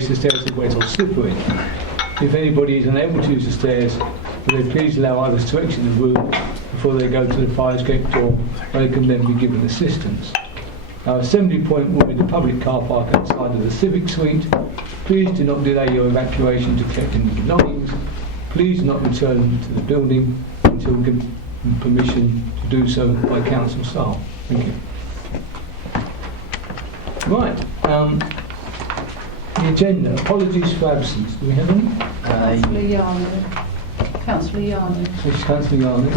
the stairs are wet or slippery. If anybody is unable to use the stairs, will they please allow others to exit the room before they go to the fire escape door, where they can then be given assistance. Our assembly point will be the public car park outside of the Civic Suite. Please do not delay your evacuation to collect any belongings. Please do not return to the building until given permission to do so by council staff. Thank you. Right. The agenda. Apologies for absence. Do we have any? Councillor Yarner. Councillor Yarner. Which Councillor Yarner?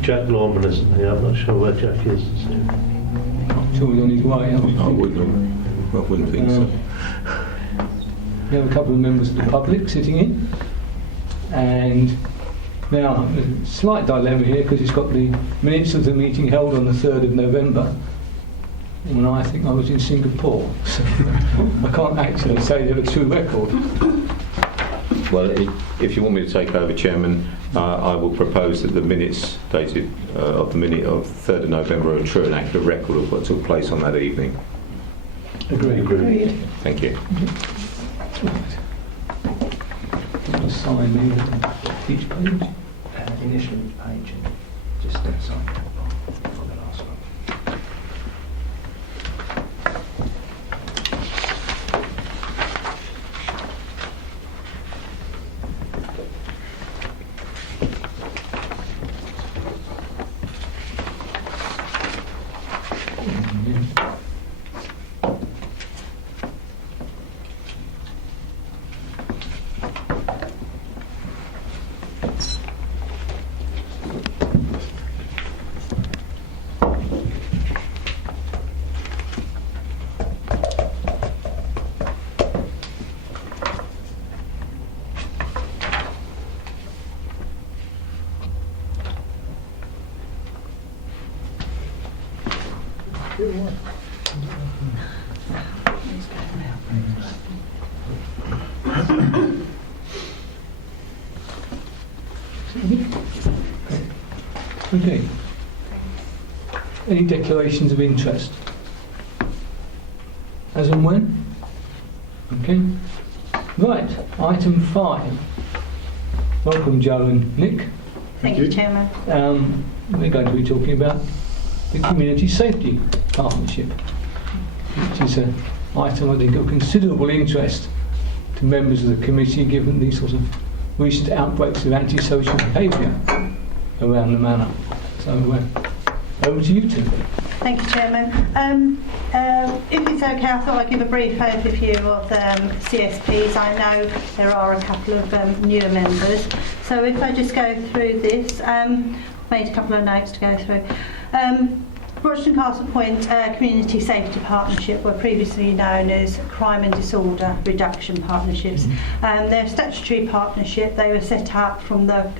Jack Lorman isn't here. I'm not sure where Jack is. I'm sure he's on his way. I wouldn't think so. We have a couple of members of the public sitting in, and now a slight dilemma here because it's got the minutes of the meeting held on the 3rd of November when I think I was in Singapore, so I can't actually say they're a true record. Well, if you want me to take over, Chairman, I will propose that the minutes dated of the minute of 3rd of November are a true and accurate record of what took place on that evening. Agreed. Thank you. Just sign each page. Initial page and just sign that one for the last one. Okay. Any declarations of interest? As and when? Okay. Right. Item 5. Welcome, Joe and Nick. Thank you, Chairman. We're going to be talking about the Community Safety Partnership, which is an item I think of considerable interest to members of the committee given these sort of recent outbreaks of antisocial behaviour around the manor. So over to you two. Thank you, Chairman. If it's okay, I thought I'd give a brief overview of CSPs. I know there are a couple of newer members. So if I just go through this, made a couple of notes to go through. Rochester Castle Point Community Safety Partnership were previously known as Crime and Disorder Reduction Partnerships. They're a statutory partnership. They were set up from the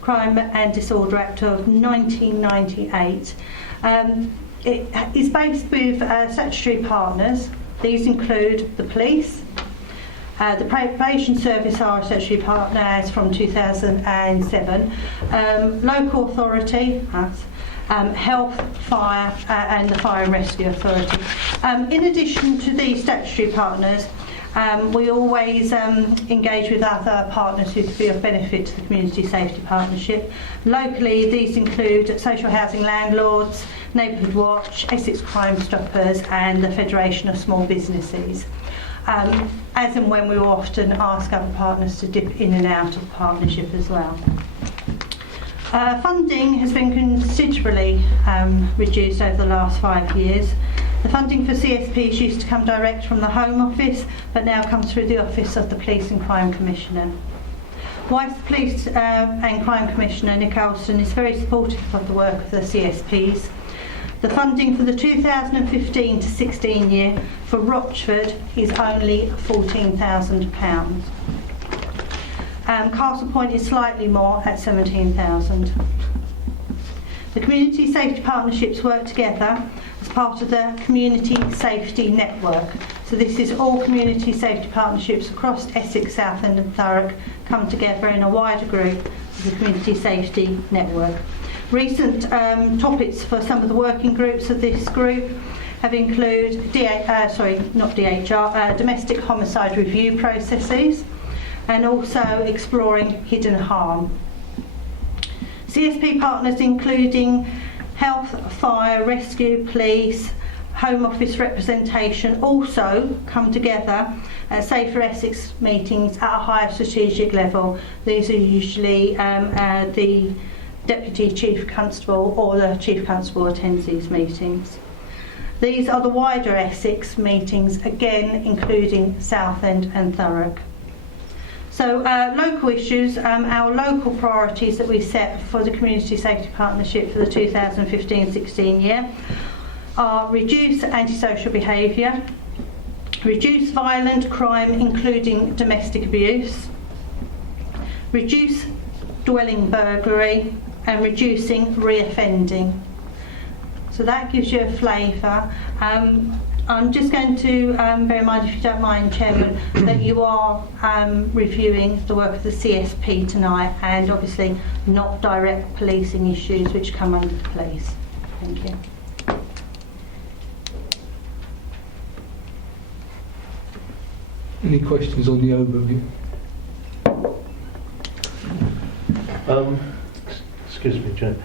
Crime and Disorder Act of 1998. It is based with statutory partners. These include the police, the probation service are a statutory partner as from 2007, local authority, us, health, fire and the Fire and Rescue Authority. In addition to these statutory partners, we always engage with other partners who could be of benefit to the Community Safety Partnership. Locally, these include social housing landlords, Neighbourhood Watch, Essex Crime Stoppers and the Federation of Small Businesses. As and when we will often ask other partners to dip in and out of the partnership as well. Funding has been considerably reduced over the last 5 years. The funding for CSPs used to come direct from the Home Office, but now comes through the Office of the Police and Crime Commissioner. Whilst the Police and Crime Commissioner, Nick Alston, is very supportive of the work of the CSPs, the funding for the 2015 to 16 year for Rochford is only £14,000. Castle Point is slightly more at £17,000. The Community Safety Partnerships work together as part of the Community Safety Network. So this is all community safety partnerships across Essex, Southend and Thurrock come together in a wider group of the Community Safety Network. Recent topics for some of the working groups of this group have included domestic homicide review processes, and also exploring hidden harm. CSP partners including health, fire, rescue, police, Home Office representation also come together at Safer Essex meetings at a higher strategic level. These are usually the Deputy Chief Constable or the Chief Constable attends these meetings. These are the wider Essex meetings, again including Southend and Thurrock. So local issues, our local priorities that we set for the Community Safety Partnership for the 2015-16 year are reduce antisocial behaviour, reduce violent crime including domestic abuse, reduce dwelling burglary and reducing reoffending. So that gives you a flavour. I'm just going to bear in mind, if you don't mind, Chairman, that you are reviewing the work of the CSP tonight, and obviously not direct policing issues which come under the police. Thank you. Any questions on the overview? Excuse me, Jane.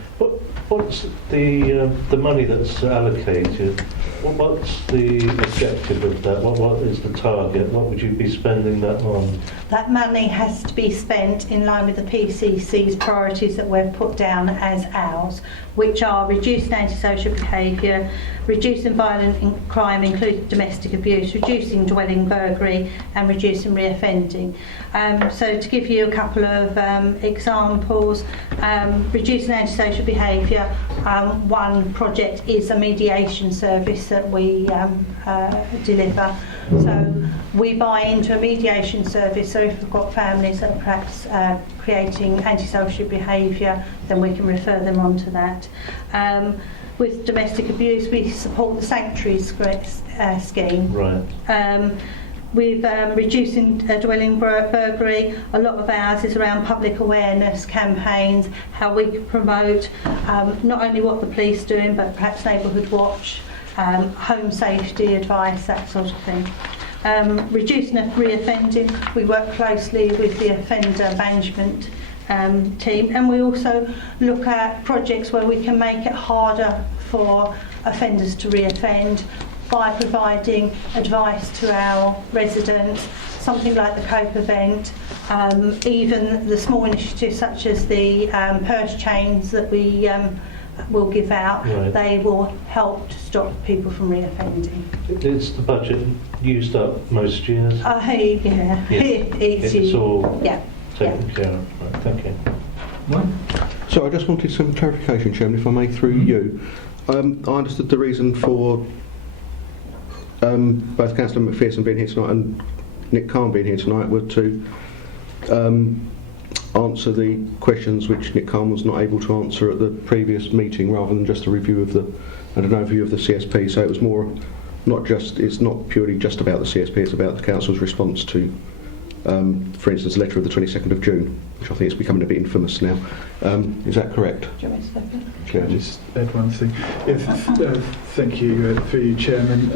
What's the money that's allocated? What's the objective of that? What is the target? What would you be spending that on? That money has to be spent in line with the PCC's priorities that we've put down as ours, which are reducing antisocial behaviour, reducing violent crime including domestic abuse, reducing dwelling burglary and reducing reoffending. So to give you a couple of examples, reducing antisocial behaviour, one project is a mediation service that we deliver. So we buy into a mediation service, so if we've got families that are perhaps creating antisocial behaviour, then we can refer them on to that. With domestic abuse, we support the sanctuary scheme. Right. With reducing dwelling burglary, a lot of ours is around public awareness campaigns, how we can promote not only what the police are doing, but perhaps neighbourhood watch, home safety advice, that sort of thing. Reducing reoffending, we work closely with the offender management team, and we also look at projects where we can make it harder for offenders to reoffend by providing advice to our residents, something like the COPE event, even the small initiatives such as the purse chains that we will give out. Right. They will help to stop people from reoffending. Is the budget used up most years? Yeah. It's all yeah. taken care of. Right, thank you. Right. So I just wanted some clarification, Chairman, if I may, through you. I understood the reason for both Councillor McPherson being here tonight and Nick Khan being here tonight were to answer the questions which Nick Khan was not able to answer at the previous meeting, rather than just a review of and an overview of the CSP. So it was more, it's not purely just about the CSP, it's about the Council's response to, for instance, the letter of the 22nd of June, which I think is becoming a bit infamous now. Is that correct? Do you want me to step in? Chair. Just add one thing. Thank you for you, Chairman.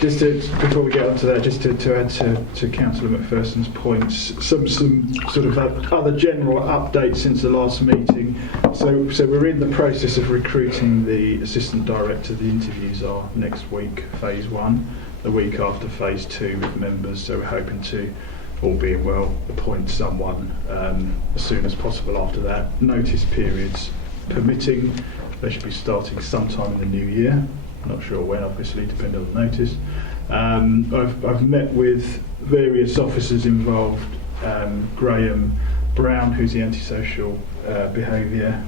Just before we get on to that, just to add to Councillor McPherson's points, some sort of other general updates since the last meeting. So we're in the process of recruiting the assistant director. The interviews are next week, phase 1, the week after phase 2 with members. So we're hoping to, all being well, appoint someone as soon as possible after that. Notice periods permitting, they should be starting sometime in the new year. Not sure when, obviously, depending on the notice. I've met with various officers involved, Graham Brown, who's the antisocial behaviour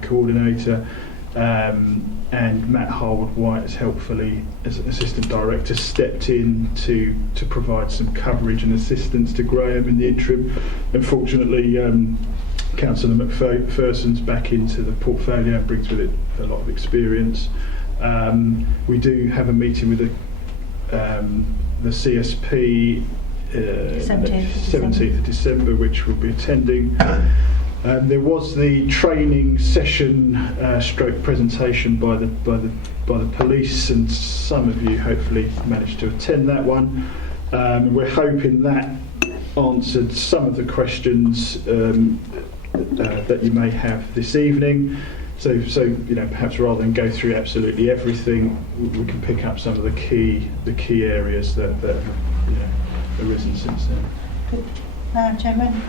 coordinator, and Matt Harwood-White has helpfully, as Assistant Director, stepped in to provide some coverage and assistance to Graham in the interim. Unfortunately, Councillor McPherson's back into the portfolio and brings with it a lot of experience. We do have a meeting with the CSP 17th of December, which we'll be attending. There was the training session stroke presentation by the police, and some of you hopefully managed to attend that one. We're hoping that answered some of the questions that you may have this evening. So perhaps rather than go through absolutely everything, we can pick up some of the key areas that have arisen since then. Chairman.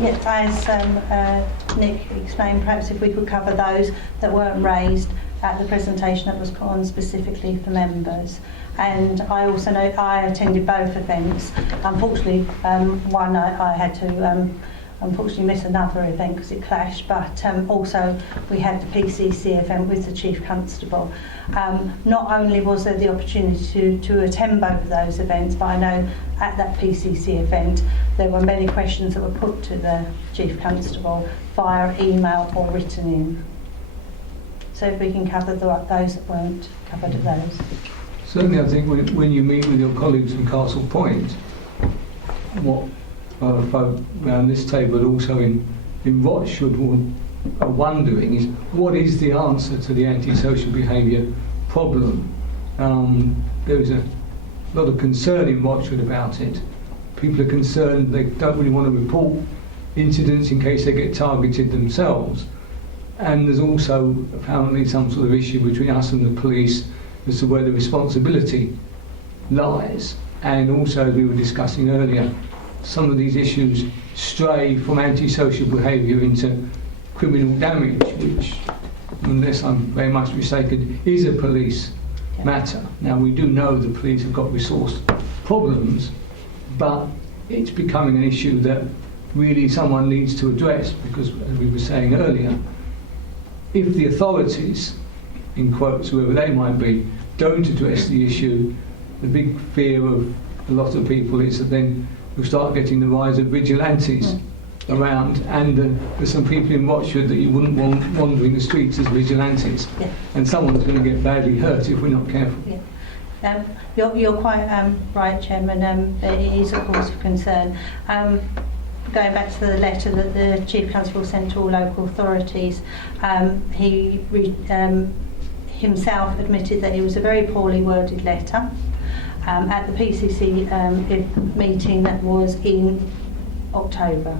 Yes, as Nick explained, perhaps if we could cover those that weren't raised at the presentation that was put on specifically for members. And I also know I attended both events. Unfortunately, one I had to unfortunately miss another event because it clashed, but also we had the PCC event with the Chief Constable. Not only was there the opportunity to attend both of those events, but I know at that PCC event there were many questions that were put to the Chief Constable via email or written in. So if we can cover those that weren't covered at those. Certainly, I think when you meet with your colleagues in Castle Point, what folk around this table, but also in Rochford, are wondering is what is the answer to the antisocial behaviour problem? There is a lot of concern in Rochford about it. People are concerned, they don't really want to report incidents in case they get targeted themselves. And there's also apparently some sort of issue between us and the police as to where the responsibility lies. And also, as we were discussing earlier, some of these issues stray from antisocial behaviour into criminal damage, which, unless I'm very much mistaken, is a police matter. Now, we do know the police have got resource problems, but it's becoming an issue that really someone needs to address, because, as we were saying earlier, if the authorities, in quotes, whoever they might be, don't address the issue, the big fear of a lot of people is that then we'll start getting the rise of vigilantes around, and there's some people in Rochford that you wouldn't want wandering the streets as vigilantes, and someone's going to get badly hurt if we're not careful. You're quite right, Chairman. It is a cause of concern. Going back to the letter that the Chief Constable sent to all local authorities, he himself admitted that it was a very poorly worded letter. At the PCC meeting that was in October.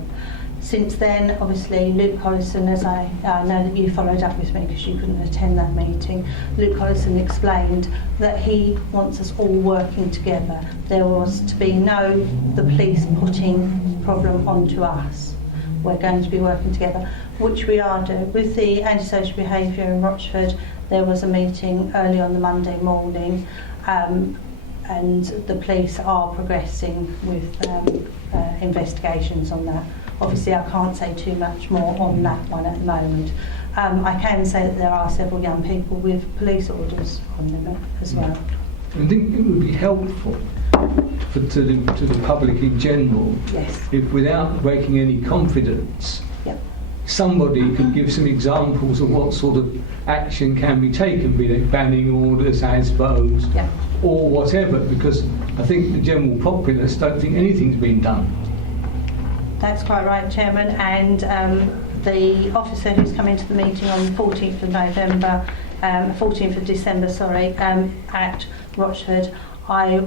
Since then, obviously, Luke Collison, as I know that you followed up with me because you couldn't attend that meeting, Luke Collison explained that he wants us all working together. There was to be the police putting problem onto us. We're going to be working together, which we are doing. With the antisocial behaviour in Rochford, there was a meeting early on the Monday morning, and the police are progressing with investigations on that. Obviously, I can't say too much more on that one at the moment. I can say that there are several young people with police orders on them as well. I think it would be helpful to the public in general, if without breaking any confidence, somebody could give some examples of what sort of action can be taken, be they banning orders, ASBOs, or whatever, because I think the general populace don't think anything's been done. That's quite right, Chairman, and the officer who's coming to the meeting on the 14th of November, 14th of December, sorry, at Rochford, I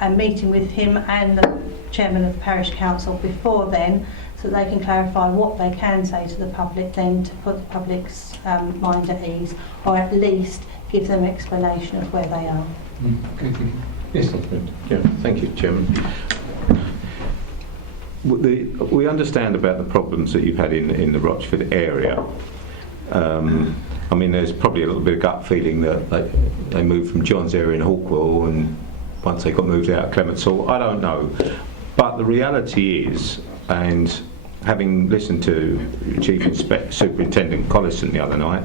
am meeting with him and the Chairman of the Parish Council before then, so they can clarify what they can say to the public then to put the public's mind at ease, or at least give them explanation of where they are. Okay, thank you. Yes. Yeah, thank you, Chairman. We understand about the problems that you've had in the Rochford area. I mean, there's probably a little bit of gut feeling that they moved from John's area in Hawkwell, and once they got moved out of Clements Hall, I don't know. But the reality is, and having listened to Chief Superintendent Collison the other night,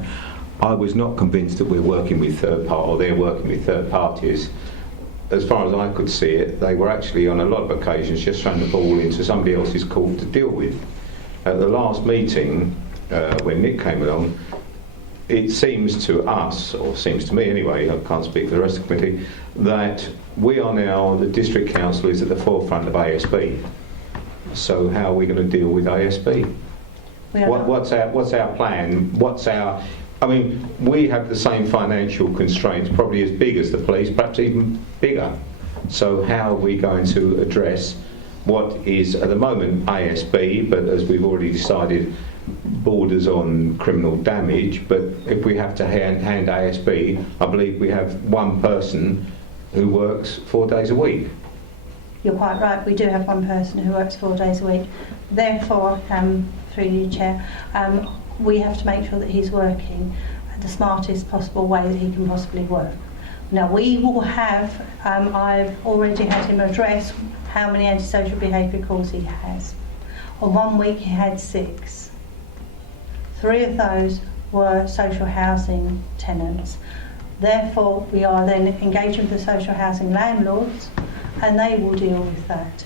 I was not convinced that we're working with third parties, or they're working with third parties. As far as I could see it, they were actually on a lot of occasions just throwing the ball into somebody else's court to deal with. At the last meeting, when Nick came along, it seems to us, or seems to me anyway, I can't speak for the rest of the committee, that we are now, the district council is at the forefront of ASB. So how are we going to deal with ASB? We are not. What's our plan? I mean, we have the same financial constraints, probably as big as the police, perhaps even bigger. So how are we going to address what is at the moment ASB, but as we've already decided, borders on criminal damage? But if we have to hand ASB, I believe we have one person who works 4 days a week. You're quite right, we do have one person who works 4 days a week. Therefore, through you, Chair, we have to make sure that he's working the smartest possible way that he can possibly work. Now, we will have, I've already had him address how many antisocial behaviour calls he has. On 1 week he had 6. 3 of those were social housing tenants. Therefore, we are then engaging with the social housing landlords, and they will deal with that,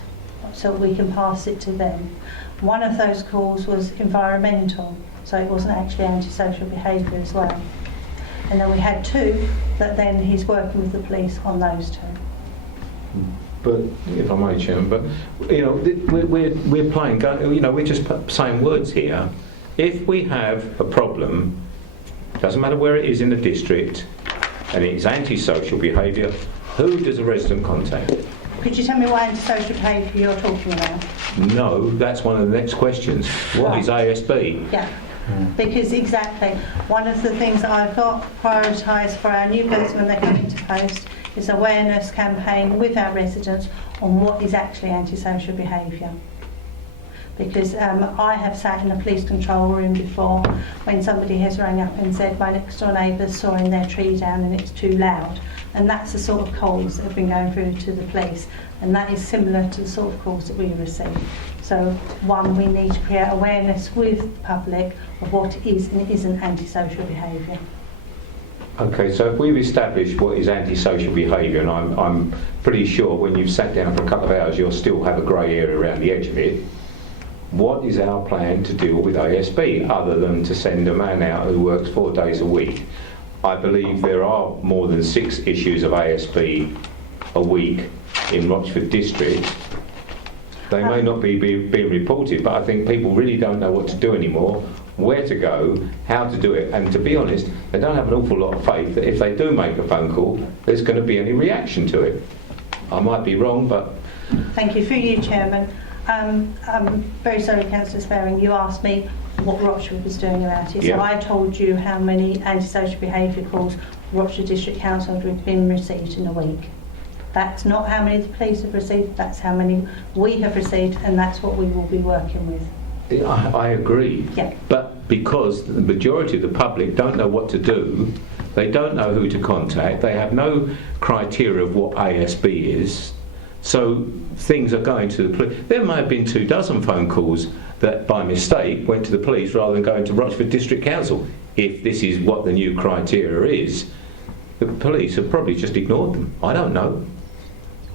so we can pass it to them. One of those calls was environmental, so it wasn't actually antisocial behaviour as well. And then we had 2 that then he's working with the police on those 2. But if I may, Chairman, but you know, we're playing, you know, we're just saying words here. If we have a problem, doesn't matter where it is in the district, and it's antisocial behaviour, who does a resident contact? Could you tell me what antisocial behaviour you're talking about? No, that's one of the next questions. What is ASB? Yeah, because exactly, one of the things that I've got prioritised for our new person when they come into post is awareness campaign with our residents on what is actually antisocial behaviour. Because I have sat in a police control room before when somebody has rang up and said my next door neighbour's sawing their tree down and it's too loud. And that's the sort of calls that have been going through to the police, and that is similar to the sort of calls that we receive. So, one, we need to create awareness with the public of what is and isn't antisocial behaviour. Okay, so if we've established what is antisocial behaviour, and I'm pretty sure when you've sat down for a couple of hours you'll still have a grey area around the edge of it, what is our plan to deal with ASB other than to send a man out who works 4 days a week? I believe there are more than 6 issues of ASB a week in Rochford District. They may not be being reported, but I think people really don't know what to do anymore, where to go, how to do it, and to be honest, they don't have an awful lot of faith that if they do make a phone call, there's going to be any reaction to it. I might be wrong, but... Thank you. Through you, Chairman. I'm very sorry, Councillor Sparing, you asked me what Rochford was doing about it. Yeah. So I told you how many antisocial behaviour calls Rochford District Council have been received in a week. That's not how many the police have received, that's how many we have received, and that's what we will be working with. I agree. Yeah. But because the majority of the public don't know what to do, they don't know who to contact, they have no criteria of what ASB is, so things are going to the police. There may have been 24 phone calls that by mistake went to the police rather than going to Rochford District Council. If this is what the new criteria is, the police have probably just ignored them. I don't know.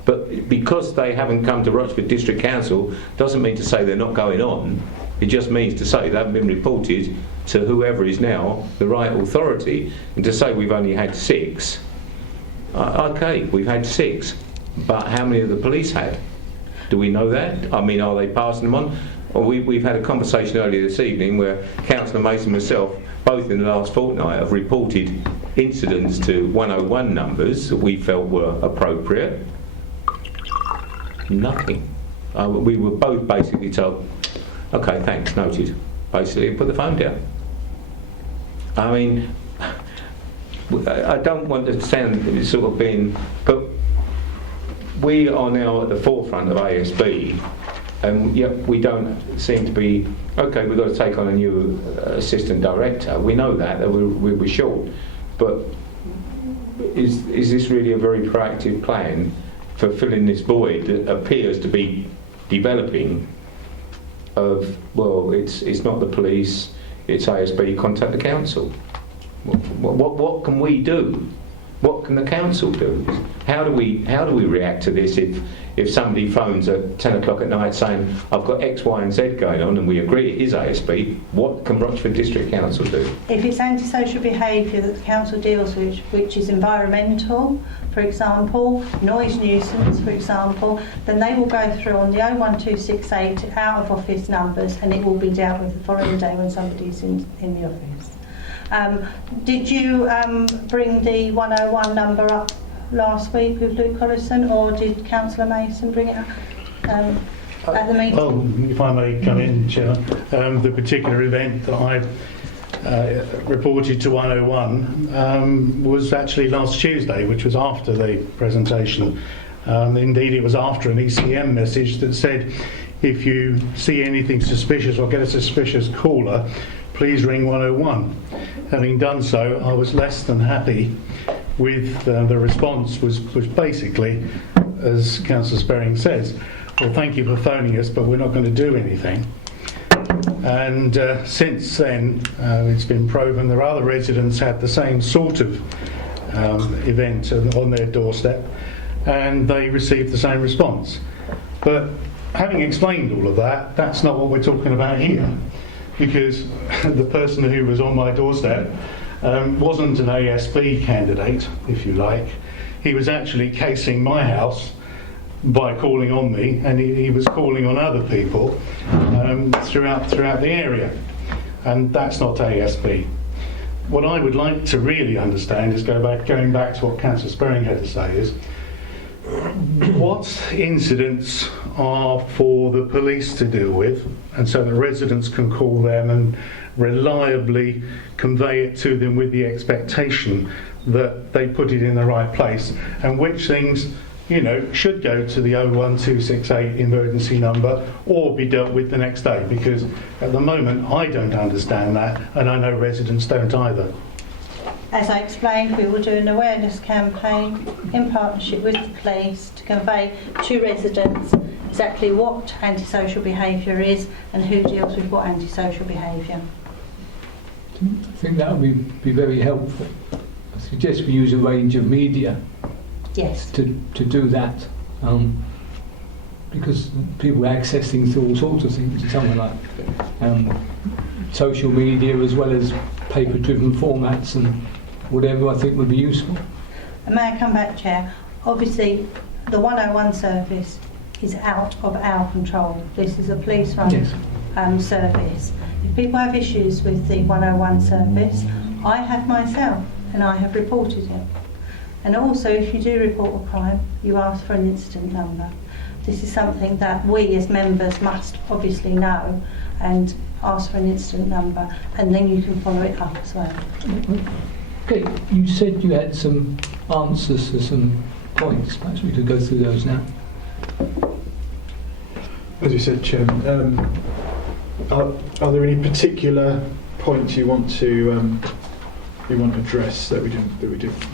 But because they haven't come to Rochford District Council doesn't mean to say they're not going on. It just means to say they haven't been reported to whoever is now the right authority. And to say we've only had 6, okay, we've had 6, but how many have the police had? Do we know that? I mean, are they passing them on? Or we've had a conversation earlier this evening where Councillor Mason and myself, both in the last fortnight, have reported incidents to 101 numbers that we felt were appropriate. Nothing. We were both basically told, okay, thanks, noted. Basically, put the phone down. I mean, I don't want to sound sort of being, but we are now at the forefront of ASB, and yet we don't seem to be, okay, we've got to take on a new assistant director. We know that we're short, but is this really a very proactive plan for filling this void that appears to be developing of, well, it's not the police, it's ASB, contact the council? What can we do? What can the council do? how do we react to this if somebody phones at 10 o'clock at night saying, I've got X, Y and Z going on, and we agree it is ASB, what can Rochford District Council do? If it's antisocial behaviour that the council deals with, which is environmental, for example, noise nuisance, for example, then they will go through on the 01268 out of office numbers, and it will be dealt with the following day when somebody's in the office. Did you bring the 101 number up last week with Luke Collison, or did Councillor Mason bring it up at the meeting? Well, if I may come in, Chairman, the particular event that I reported to 101 was actually last Tuesday, which was after the presentation. Indeed, it was after an ECM message that said, if you see anything suspicious or get a suspicious caller, please ring 101. Having done so, I was less than happy with the response was basically, as Councillor Sperring says, well, thank you for phoning us, but we're not going to do anything. And since then, it's been proven there are other residents had the same sort of event on their doorstep, and they received the same response. But having explained all of that, that's not what we're talking about here, because the person who was on my doorstep wasn't an ASB candidate, if you like. He was actually casing my house by calling on me, and he was calling on other people throughout the area, and that's not ASB. What I would like to really understand is going back to what Councillor Sperring had to say is, what incidents are for the police to deal with, and so the residents can call them and reliably convey it to them with the expectation that they put it in the right place, and which things, you know, should go to the 01268 emergency number or be dealt with the next day, because at the moment I don't understand that, and I know residents don't either. As I explained, we will do an awareness campaign in partnership with the police to convey to residents exactly what antisocial behaviour is and who deals with what antisocial behaviour. I think that would be very helpful. I suggest we use a range of media Yes. to do that, because people access things through all sorts of things, something like social media as well as paper-driven formats and whatever I think would be useful. And may I come back, Chair? Obviously, the 101 service is out of our control. This is a police-run service. If people have issues with the 101 service, I have myself, and I have reported it. And also, if you do report a crime, you ask for an incident number. This is something that we as members must obviously know and ask for an incident number, and then you can follow it up as well. Okay, you said you had some answers to some points. Perhaps we could go through those now. As you said, Chairman, are there any particular points you want to address that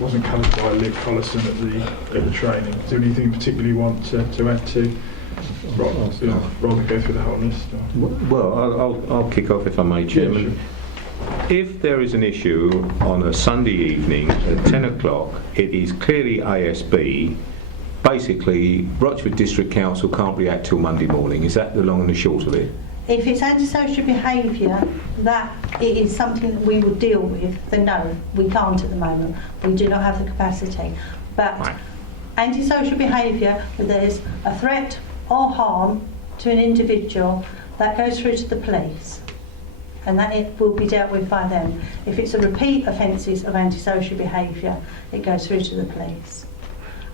wasn't covered by Luke Collison at the training? Is there anything particularly you want to add to? Rather go through the whole list. Well, I'll kick off if I may, Chairman. Yeah, sure. If there is an issue on a Sunday evening at 10 o'clock, it is clearly ASB. Basically, Rochford District Council can't react till Monday morning. Is that the long and the short of it? If it's antisocial behaviour, that it is something that we would deal with, then no, we can't at the moment. We do not have the capacity. But Right. Antisocial behaviour, where there's a threat or harm to an individual, that goes through to the police, and that it will be dealt with by them. If it's a repeat offences of antisocial behaviour, it goes through to the police.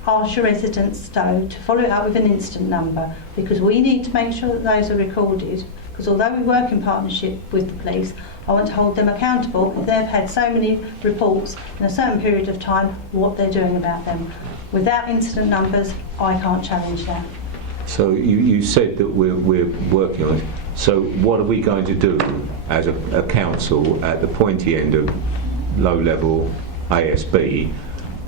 Ask your residents, though, to follow it up with an incident number, because we need to make sure that those are recorded, because although we work in partnership with the police, I want to hold them accountable if they've had so many reports in a certain period of time, what they're doing about them. Without incident numbers, I can't challenge that. So you said that we're working on it. So what are we going to do as a council at the pointy end of low-level ASB?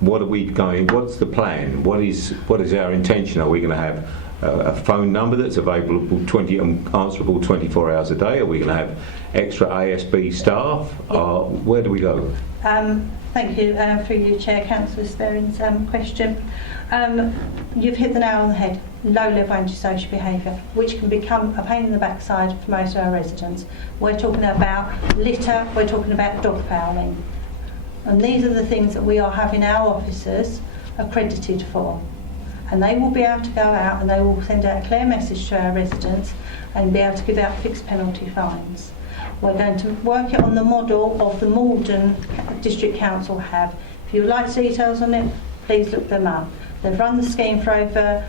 What's the plan? What is our intention? Are we going to have a phone number that's available answerable 24 hours a day? Are we going to have extra ASB staff? Where do we go? Thank you for your Chair, Councillor Sperring's question. You've hit the nail on the head. Low-level antisocial behaviour, which can become a pain in the backside for most of our residents. We're talking about litter, we're talking about dog fouling. And these are the things that we are having our officers accredited for. And they will be able to go out and they will send out a clear message to our residents and be able to give out fixed penalty fines. We're going to work it on the model of the Malden District Council have. If you would like details on it, please look them up. They've run the scheme for over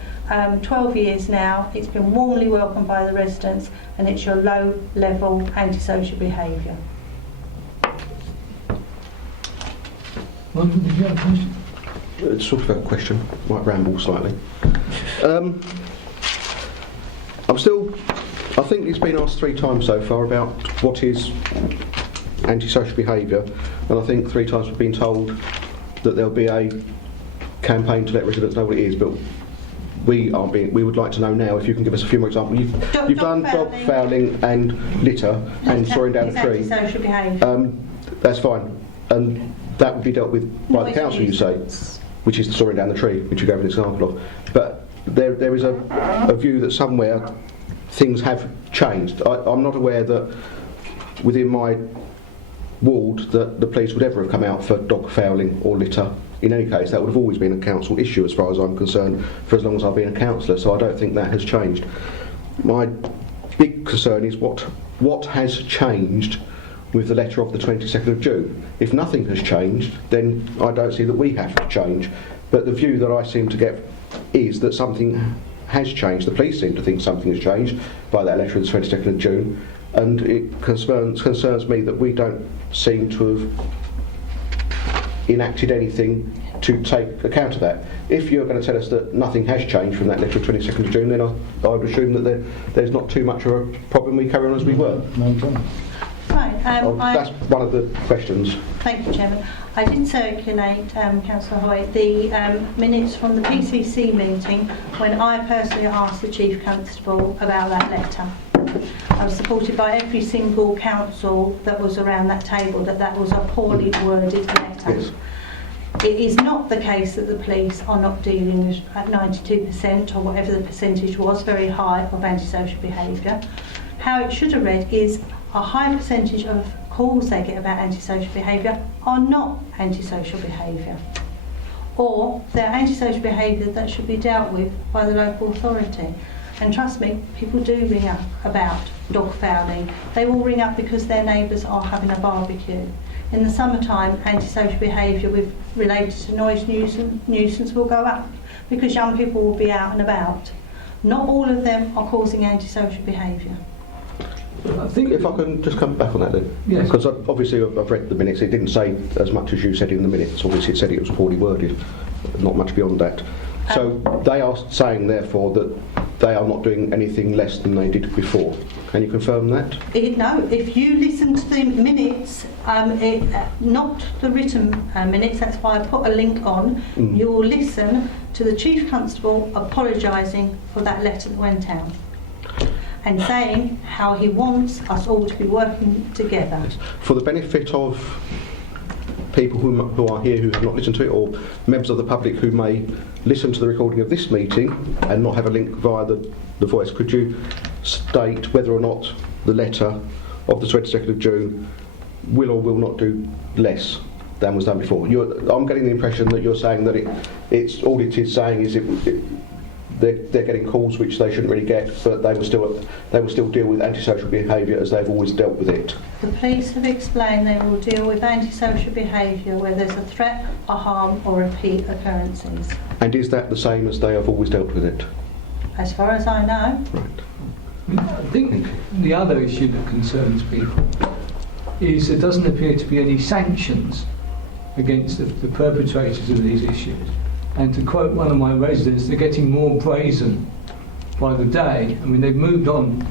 12 years now. It's been warmly welcomed by the residents, and it's your low-level antisocial behaviour. Michael, did you have a question? It's sort of a question, might ramble slightly. I think it's been asked 3 times so far about what is antisocial behaviour, and I think 3 times we've been told that there'll be a campaign to let residents know what it is, but we would like to know now if you can give us a few more examples. You've done dog fouling and litter and sawing down a tree. Antisocial behaviour. That's fine, and that would be dealt with by the council, you say, which is sawing down the tree, which you gave an example of. But there is a view that somewhere things have changed. I'm not aware that within my ward that the police would ever have come out for dog fouling or litter. In any case, that would have always been a council issue as far as I'm concerned for as long as I've been a councillor, so I don't think that has changed. My big concern is what has changed with the letter of the 22nd of June. If nothing has changed, then I don't see that we have to change. But the view that I seem to get is that something has changed. The police seem to think something has changed by that letter of the 22nd of June, and it concerns me that we don't seem to have enacted anything to take account of that. If you're going to tell us that nothing has changed from that letter of 22nd of June, then I would assume that there's not too much of a problem. We carry on as we were. No problem. Right, that's one of the questions. Thank you, Chairman. I did circulate, Councillor Hoyt, the minutes from the PCC meeting when I personally asked the Chief Constable about that letter. I was supported by every single council that was around that table that was a poorly worded letter. Yes. It is not the case that the police are not dealing with at 92% or whatever the percentage was, very high, of antisocial behaviour. How it should have read is a high percentage of calls they get about antisocial behaviour are not antisocial behaviour, or they're antisocial behaviour that should be dealt with by the local authority. And trust me, people do ring up about dog fouling. They will ring up because their neighbours are having a barbecue. In the summertime, antisocial behaviour related to noise nuisance will go up because young people will be out and about. Not all of them are causing antisocial behaviour. I think If I can just come back on that then. Yes. Because obviously I've read the minutes. It didn't say as much as you said in the minutes. Obviously it said it was poorly worded. Not much beyond that. So they are saying therefore that they are not doing anything less than they did before. Can you confirm that? No, if you listen to the minutes, not the written minutes, that's why I put a link on, you will listen to the Chief Constable apologising for that letter that went out and saying how he wants us all to be working together. For the benefit of people who are here who have not listened to it, or members of the public who may listen to the recording of this meeting and not have a link via the voice, could you state whether or not the letter of the 22nd of June will or will not do less than was done before? I'm getting the impression that you're saying that it's all it is saying is they're getting calls which they shouldn't really get, but they will still deal with antisocial behaviour as they've always dealt with it. The police have explained they will deal with antisocial behaviour where there's a threat, a harm or repeat occurrences. And is that the same as they have always dealt with it? As far as I know. Right. I think the other issue that concerns people is there doesn't appear to be any sanctions against the perpetrators of these issues. And to quote one of my residents, they're getting more brazen by the day. I mean, they've moved on,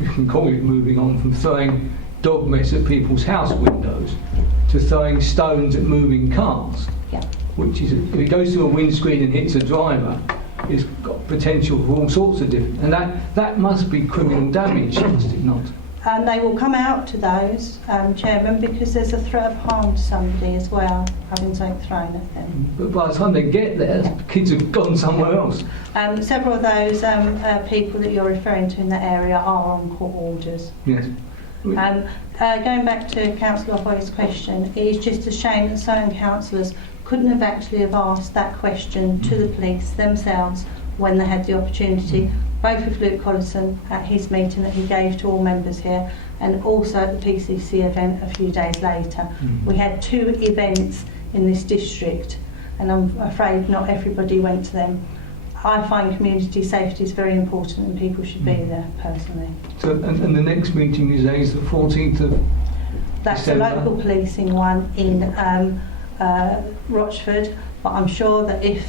you can call it moving on, from throwing dog mess at people's house windows to throwing stones at moving cars. Yeah. Which is, if it goes through a windscreen and hits a driver, it's got potential for all sorts of different, and that must be criminal damage, must it not? And they will come out to those, Chairman, because there's a threat of harm to somebody as well, having something thrown at them. But by the time they get there, kids have gone somewhere else. Several of those people that you're referring to in that area are on court orders. Yes. Going back to Councillor Hoy's question, it is just a shame that certain councillors couldn't have actually have asked that question to the police themselves when they had the opportunity, both with Luke Collison at his meeting that he gave to all members here, and also at the PCC event a few days later. We had 2 events in this district, and I'm afraid not everybody went to them. I find community safety is very important and people should be there personally. So, and the next meeting is the 14th of That's December. the local policing one in Rochford, but I'm sure that if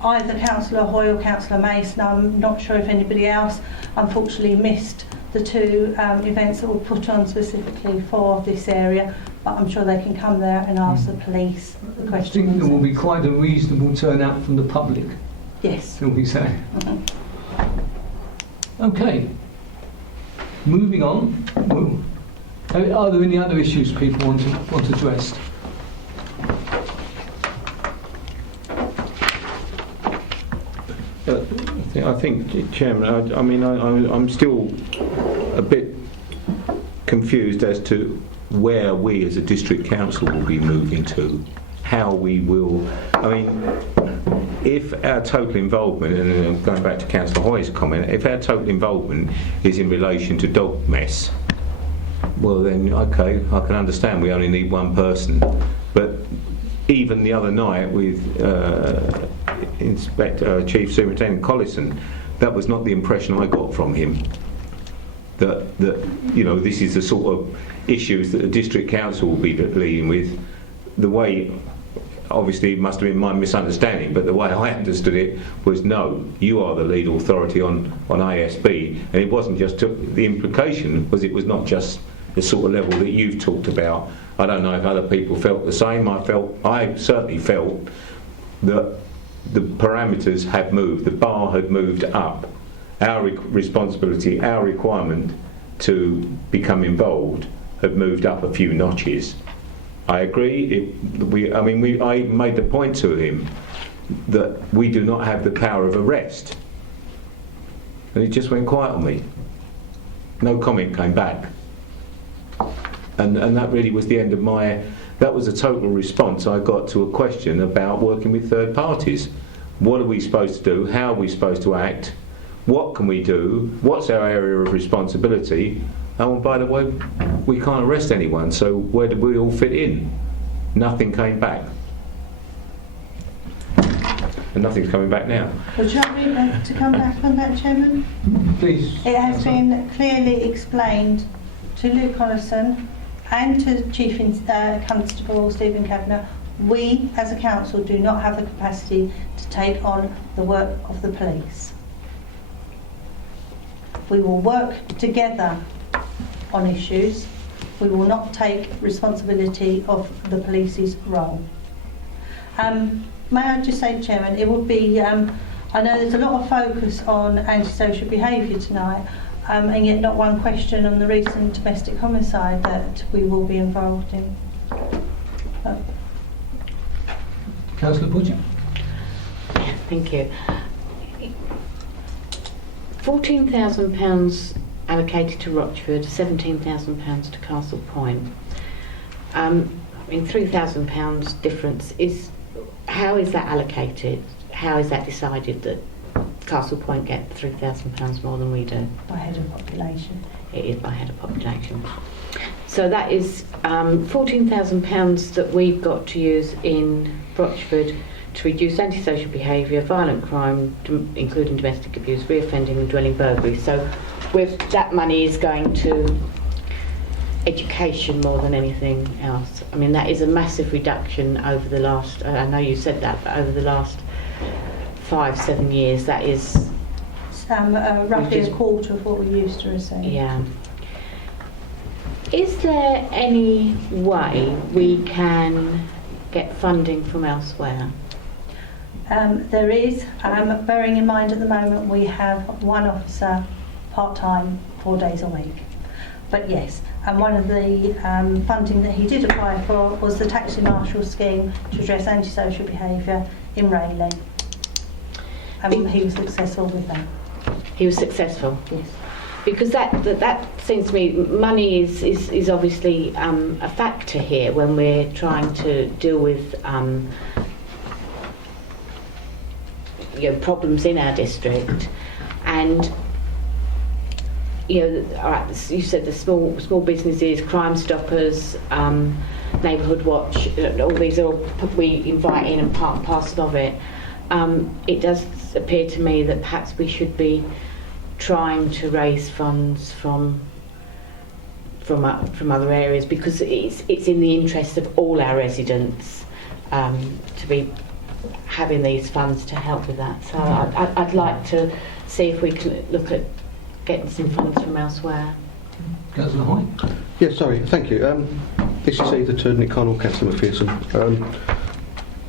either Councillor Hoy or Councillor Mason, I'm not sure if anybody else unfortunately missed the 2 events that were put on specifically for this area, but I'm sure they can come there and ask the police the I questions. think there will be quite a reasonable turnout from the public, Yes. shall we say. Mhm. Okay. Moving on. Well, are there any other issues people want addressed? I think, Chairman, I'm still a bit confused as to where we as a district council will be moving to, how we will. I mean, if our total involvement, and going back to Councillor Hoy's comment, if our total involvement is in relation to dog mess, well then, okay, I can understand we only need 1 person. But even the other night with Chief Superintendent Collison, that was not the impression I got from him. That you know, this is the sort of issues that the district council will be dealing with. The way, obviously, it must have been my misunderstanding, but the way I understood it was, no, you are the lead authority on ASB, and it wasn't just the implication was it was not just the sort of level that you've talked about. I don't know if other people felt the same. I certainly felt that the parameters had moved, the bar had moved up. Our responsibility, our requirement to become involved had moved up a few notches. I agree. I made the point to him that we do not have the power of arrest, and he just went quiet on me. No comment came back, and that really was the end of my. That was a total response I got to a question about working with third parties. What are we supposed to do? How are we supposed to act? What can we do? What's our area of responsibility? Oh, and by the way, we can't arrest anyone, so where do we all fit in? Nothing came back. And nothing's coming back now. Would you like me to come back on that, Chairman? Please. It has been clearly explained to Luke Collison and to Chief Constable Stephen Kavanagh, we as a council do not have the capacity to take on the work of the police. We will work together on issues. We will not take responsibility of the police's role. May I just say, Chairman, it would be, I know there's a lot of focus on antisocial behaviour tonight, and yet not one question on the recent domestic homicide that we will be involved in. Councillor Budget. Thank you. £14,000 allocated to Rochford, £17,000 to Castle Point. £3,000 difference is. How is that allocated? How is that decided that Castle Point get £3,000 more than we do? By head of population. It is by head of population. So that is £14,000 that we've got to use in Rochford to reduce antisocial behaviour, violent crime, including domestic abuse, reoffending and dwelling burglary. So with that money is going to education more than anything else. I mean, that is a massive reduction over the last, I know you said that, but over the last 5-7 years, that is... roughly a quarter of what we used to receive. Yeah. Is there any way we can get funding from elsewhere? There is, bearing in mind at the moment we have one officer part-time, 4 days a week. But yes, and one of the funding that he did apply for was the Taxi Marshal scheme to address antisocial behaviour in Rayleigh. And he was successful with that. He was successful, yes. Because that seems to me, money is obviously a factor here when we're trying to deal with problems in our district. And all right, you said the small businesses, Crime Stoppers, Neighbourhood Watch, all these are we invite in and part and parcel of it. It does appear to me that perhaps we should be trying to raise funds from other areas, because it's in the interest of all our residents to be having these funds to help with that. So I'd like to see if we can look at getting some funds from elsewhere. Councillor Hoy. Yes, sorry, thank you. This is either to Nick Connell or Councillor McPherson.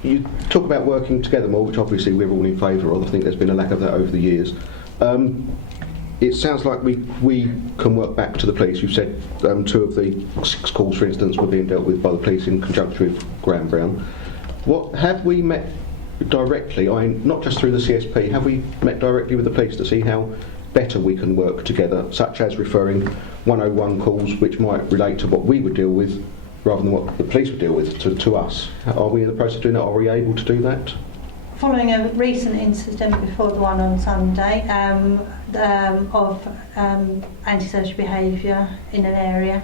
You talk about working together more, which obviously we're all in favour of. I think there's been a lack of that over the years. It sounds like we can work back to the police. You've said 2 of the 6 calls, for instance, were being dealt with by the police in conjunction with Graham Brown. What have we met directly? Not just through the CSP. Have we met directly with the police to see how better we can work together, such as referring 101 calls, which might relate to what we would deal with, rather than what the police would deal with to us? Are we in the process of doing that? Are we able to do that? Following a recent incident before the one on Sunday of antisocial behaviour in an area,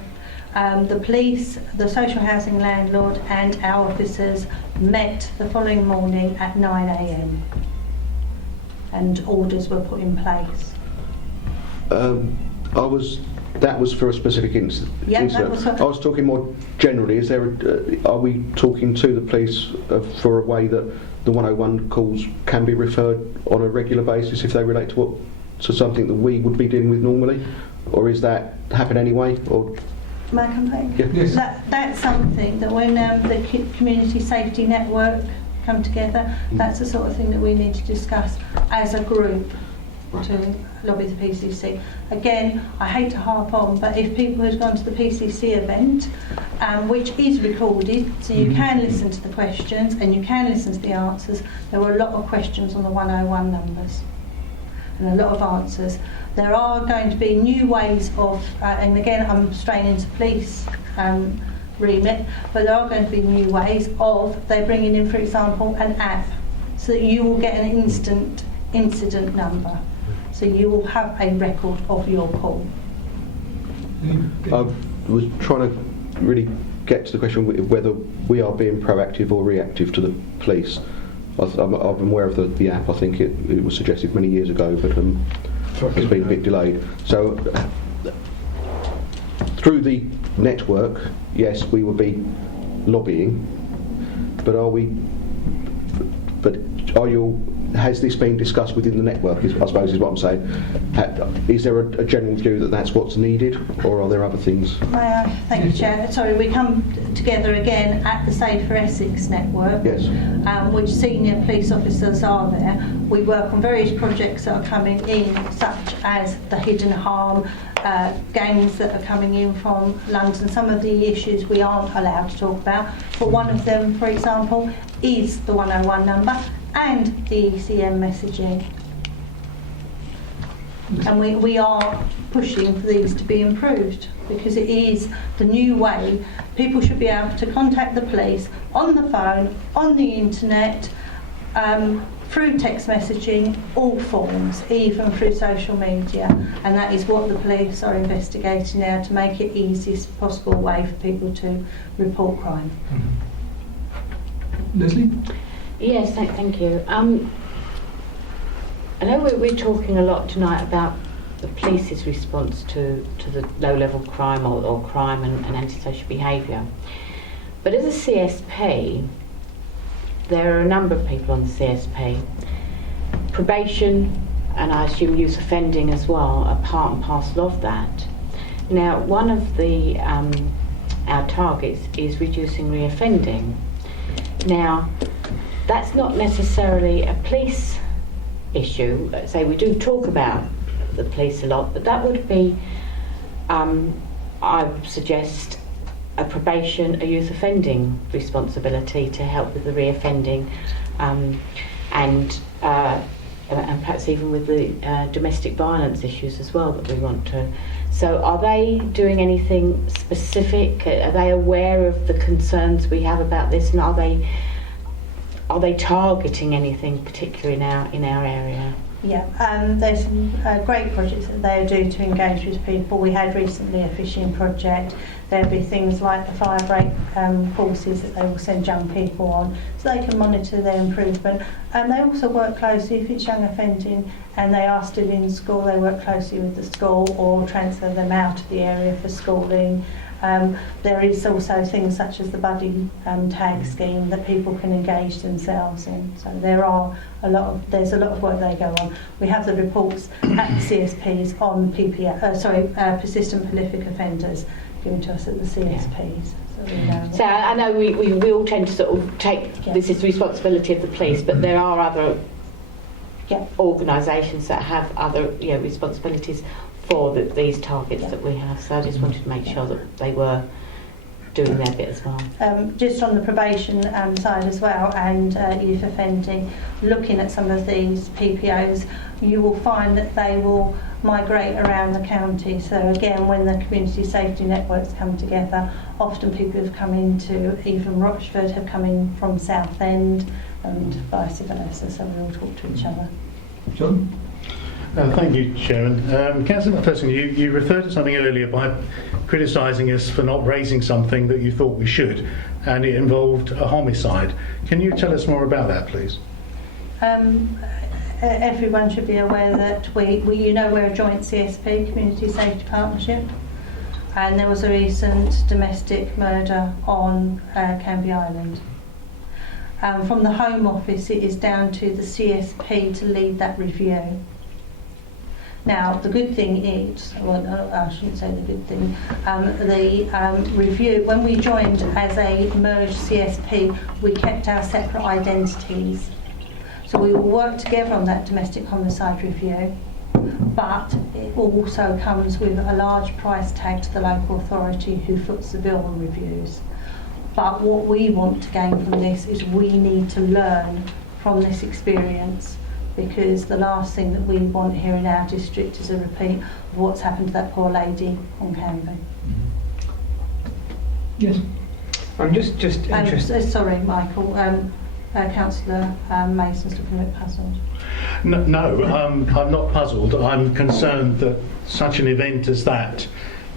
the police, the social housing landlord and our officers met the following morning at 9 a.m. and orders were put in place. That was for a specific incident. Yeah, that was I was talking more generally. Is there? Are we talking to the police for a way that the 101 calls can be referred on a regular basis if they relate to something that we would be dealing with normally, or is that happen anyway? Or may I come back? Yeah. Yes. That's something that when the community safety network come together, that's the sort of thing that we need to discuss as a group. To lobby the PCC. Again, I hate to harp on, but if people had gone to the PCC event, which is recorded, so you can listen to the questions and you can listen to the answers, there were a lot of questions on the 101 numbers and a lot of answers. There are going to be new ways of, and again I'm straying into police remit, but there are going to be new ways of, they're bringing in, for example, an app, so that you will get an instant incident number. So you will have a record of your call. I was trying to really get to the question whether we are being proactive or reactive to the police. I'm aware of the app. I think it was suggested many years ago, but it's been a bit delayed. So through the network, yes, we will be lobbying, but has this been discussed within the network, I suppose is what I'm saying. Is there a general view that that's what's needed, or are there other things? Thank you, Chair. Sorry, we come together again at the Safer Essex network, Yes. Which senior police officers are there. We work on various projects that are coming in, such as the hidden harm, gangs that are coming in from London. Some of the issues we aren't allowed to talk about, but one of them, for example, is the 101 number and the ECM messaging. And we are pushing for these to be improved, because it is the new way. People should be able to contact the police on the phone, on the internet, through text messaging, all forms, even through social media. And that is what the police are investigating now, to make it easiest possible way for people to report crime. Leslie? Yes, thank you. I know we're talking a lot tonight about the police's response to the low-level crime or crime and antisocial behaviour. But as a CSP, there are a number of people on the CSP. Probation, and I assume youth offending as well, are part and parcel of that. Now, one of the our targets is reducing reoffending. Now, that's not necessarily a police issue. Say we do talk about the police a lot, but that would be, I would suggest, a probation, a youth offending responsibility to help with the reoffending, and perhaps even with the domestic violence issues as well that we want to. So are they doing anything specific? Are they aware of the concerns we have about this, and are they targeting anything particular in our area? Yeah, there's some great projects that they do to engage with people. We had recently a fishing project. There'll be things like the fire break courses that they will send young people on so they can monitor their improvement. And they also work closely, if it's young offending and they are still in school, they work closely with the school or transfer them out of the area for schooling. There is also things such as the buddy tag scheme that people can engage themselves in. So there's a lot of work they go on. We have the reports at the CSPs on persistent prolific offenders given to us at the CSPs. So I know we all tend to sort of take this is the responsibility of the police, but there are other organisations that have other responsibilities for these targets that we have. So I just wanted to make sure that they were doing their bit as well. Just on the probation side as well, and youth offending, looking at some of these PPOs, you will find that they will migrate around the county. So again, when the community safety networks come together, often people have come into, even Rochford have come in from Southend and vice versa, so we all talk to each other. John? Thank you, Chairman. Councillor McPherson, you referred to something earlier by criticising us for not raising something that you thought we should, and it involved a homicide. Can you tell us more about that, please? Everyone should be aware that we're a joint CSP, Community Safety Partnership, and there was a recent domestic murder on Canby Island. From the Home Office, it is down to the CSP to lead that review. Now, the good thing is, well, I shouldn't say the good thing, the review, when we joined as a merged CSP, we kept our separate identities. So we will work together on that domestic homicide review, but it also comes with a large price tag to the local authority who foots the bill on reviews. But what we want to gain from this is we need to learn from this experience, because the last thing that we want here in our district is a repeat of what's happened to that poor lady on Canby. Yes. I'm just interested. Sorry, Michael. Councillor Mason's looking a bit puzzled. No, I'm not puzzled. I'm concerned that such an event as that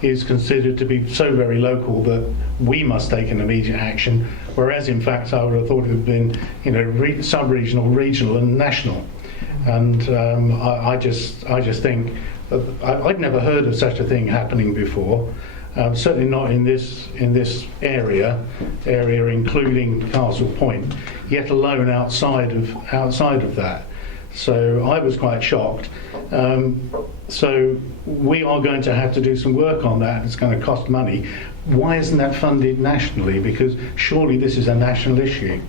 is considered to be so very local that we must take an immediate action, whereas in fact I would have thought it would have been, sub-regional, regional, and national. And I just think I'd never heard of such a thing happening before. Certainly not in this area including Castle Point, yet alone outside of that. So I was quite shocked. So we are going to have to do some work on that. It's going to cost money. Why isn't that funded nationally? Because surely this is a national issue.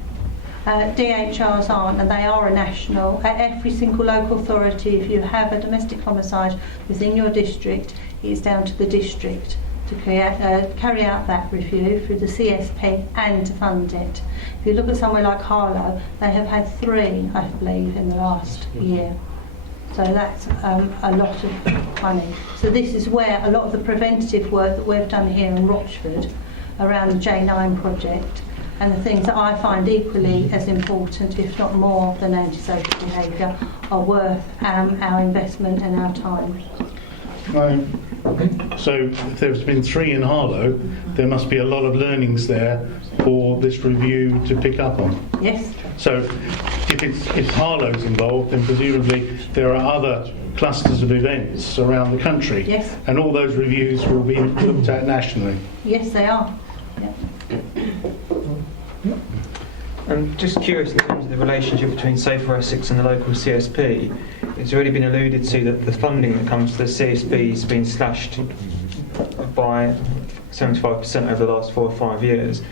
DHRs aren't, and they are a national. At every single local authority, if you have a domestic homicide within your district, it's down to the district to carry out that review through the CSP and to fund it. If you look at somewhere like Harlow, they have had 3, I believe, in the last year. So that's a lot of money. So this is where a lot of the preventative work that we've done here in Rochford around the J9 project, and the things that I find equally as important, if not more, than antisocial behaviour, are worth our investment and our time. So if there's been 3 in Harlow, there must be a lot of learnings there for this review to pick up on. Yes. So if Harlow's involved, then presumably there are other clusters of events around the country. Yes. And all those reviews will be looked at nationally. Yes, they are. Yep. I'm just curious in terms of the relationship between Safer Essex and the local CSP. It's already been alluded to that the funding that comes to the CSP has been slashed by 75% over the last 4 or 5 years.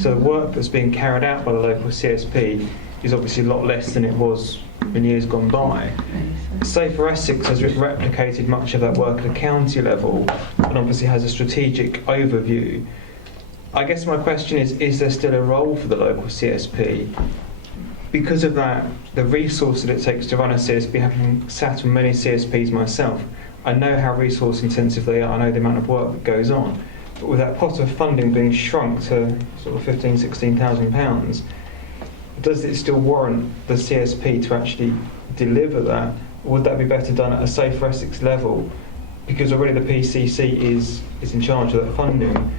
So the work that's being carried out by the local CSP is obviously a lot less than it was in years gone by. Safer Essex has replicated much of that work at a county level and obviously has a strategic overview. I guess my question is there still a role for the local CSP? Because of that, the resource that it takes to run a CSP, having sat on many CSPs myself, I know how resource intensive they are, I know the amount of work that goes on. But with that pot of funding being shrunk to sort of £15,000-16,000, does it still warrant the CSP to actually deliver that? Or would that be better done at a Safer Essex level? Because already the PCC is in charge of that funding.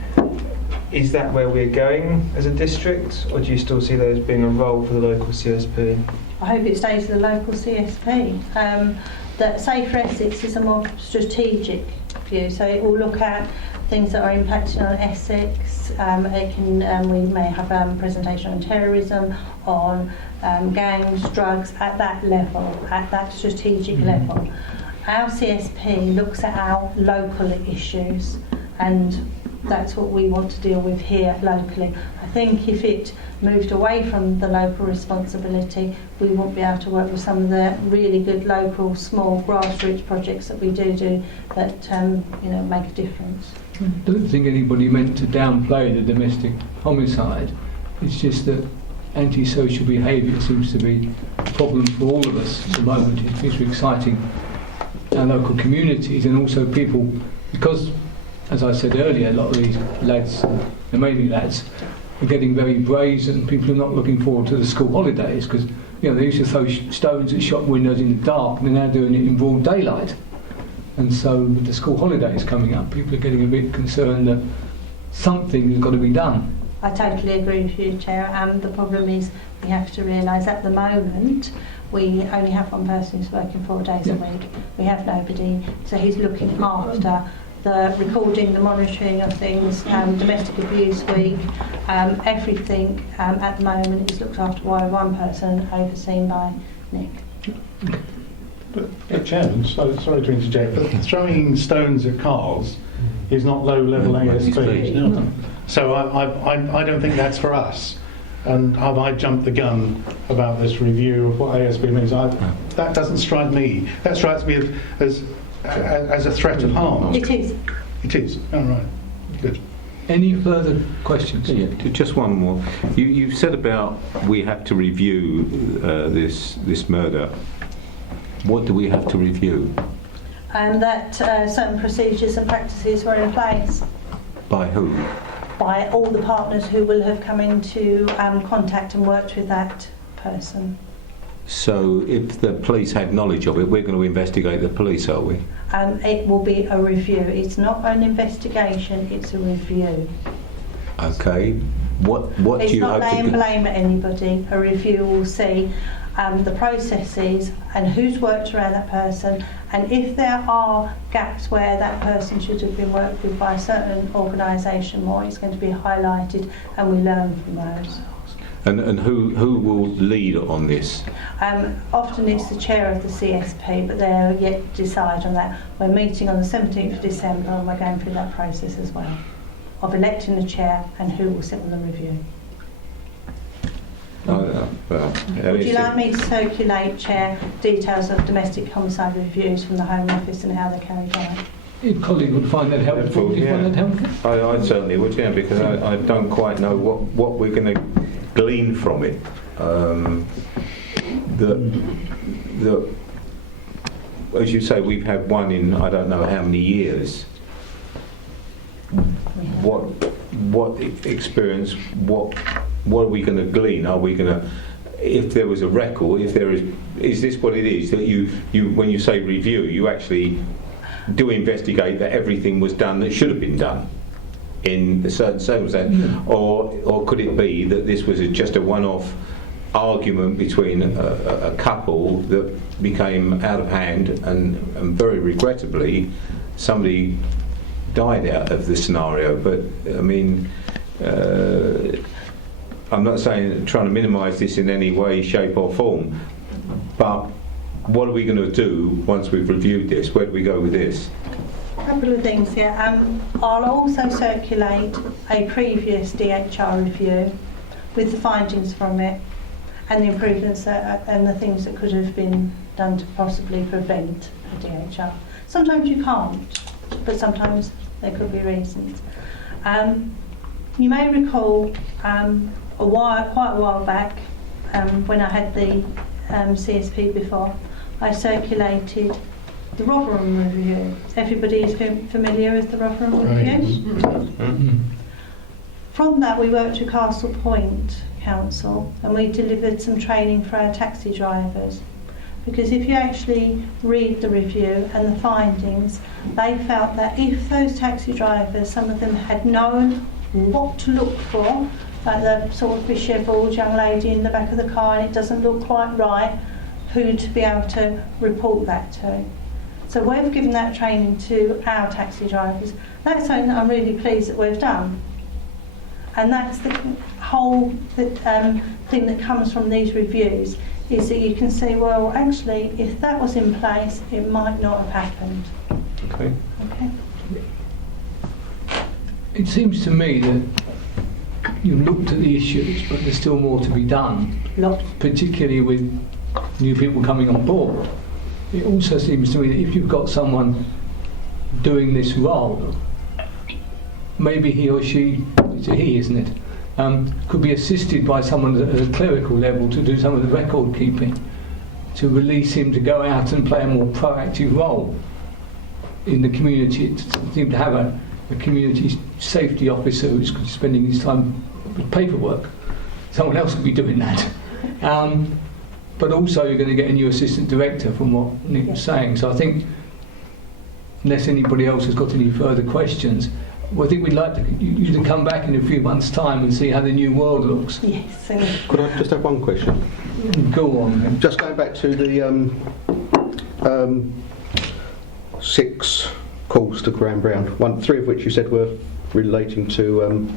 Is that where we're going as a district, or do you still see there as being a role for the local CSP? I hope it stays with the local CSP. That Safer Essex is a more strategic view, so it will look at things that are impacting on Essex. It can, we may have a presentation on terrorism, on gangs, drugs, at that level, at that strategic level. Our CSP looks at our local issues, and that's what we want to deal with here locally. I think if it moved away from the local responsibility, we won't be able to work with some of the really good local, small, grassroots projects that we do that make a difference. I don't think anybody meant to downplay the domestic homicide. It's just that antisocial behaviour seems to be a problem for all of us at the moment. It seems to be exciting our local communities and also people, because, as I said earlier, a lot of these lads, and mainly lads, are getting very brazen. People are not looking forward to the school holidays because they used to throw stones at shop windows in the dark, and they're now doing it in broad daylight. And so with the school holidays coming up, people are getting a bit concerned that something has got to be done. I totally agree with you, Chair, and the problem is we have to realise at the moment we only have one person who's working 4 days a week. We have nobody, so he's looking after the recording, the monitoring of things, domestic abuse week, everything at the moment is looked after by one person, overseen by Nick. But Chairman, sorry to interject, but throwing stones at cars is not low-level ASP. No. So I don't think that's for us. And have I jumped the gun about this review of what ASP means? That doesn't strike me. That strikes me as a threat of harm. It is. It is. Oh, right. Good. Any further questions? Yeah, just one more. You said about we have to review this murder. What do we have to review? And that certain procedures and practices were in place. By who? By all the partners who will have come into contact and worked with that person. So if the police had knowledge of it, we're going to investigate the police, are we? It will be a review. It's not an investigation, it's a review. Okay. What do it's you not hope laying blame at anybody. A review will see the processes and who's worked around that person, and if there are gaps where that person should have been worked with by a certain organisation more, it's going to be highlighted and we learn from those. And who will lead on this? Often it's the chair of the CSP, but they're yet to decide on that. We're meeting on the 17th of December and we're going through that process as well, of electing the chair and who will sit on the review. Would you like me to circulate, Chair, details of domestic homicide reviews from the Home Office and how they're carried out? If colleagues would find that helpful, would you find that helpful? I certainly would, yeah, because I don't quite know what we're going to glean from it. As you say, we've had one in I don't know how many years. What experience? What are we going to glean? Are we going to, if there was a record, if there is this what it is that you when you say review, you actually do investigate that everything was done that should have been done in a certain circumstance, or could it be that this was just a one-off argument between a couple that became out of hand and very regrettably somebody died out of the scenario? But I mean, I'm not trying to minimise this in any way, shape or form, but what are we going to do once we've reviewed this? Where do we go with this? A couple of things here. I'll also circulate a previous DHR review with the findings from it, and the improvements and the things that could have been done to possibly prevent a DHR. Sometimes you can't, but sometimes there could be reasons. You may recall quite a while back, when I had the CSP before, I circulated the Rotherham Review. Everybody is familiar with the Rotherham Review? From that we worked with Castle Point Council and we delivered some training for our taxi drivers. Because if you actually read the review and the findings, they felt that if those taxi drivers, some of them had known what to look for, like the sort of dishevelled young lady in the back of the car and it doesn't look quite right, who to be able to report that to. So we've given that training to our taxi drivers. That's something that I'm really pleased that we've done. And that's the whole thing that comes from these reviews, is that you can see, well, actually, if that was in place, it might not have happened. Okay. Okay. It seems to me that you've looked at the issues, but there's still more to be done, particularly with new people coming on board. It also seems to me that if you've got someone doing this role, maybe he or she, it's a he, isn't it, could be assisted by someone at a clerical level to do some of the record keeping, to release him to go out and play a more proactive role in the community. It seems to have a community safety officer who's spending his time with paperwork. Someone else could be doing that. But also you're going to get a new assistant director from what Nick was saying. So I think, unless anybody else has got any further questions, well, I think we'd like you to come back in a few months' time and see how the new world looks. Yes. Could I just have one question? Go on then. Just going back to the 6 calls to Graham Brown, 3 of which you said were relating to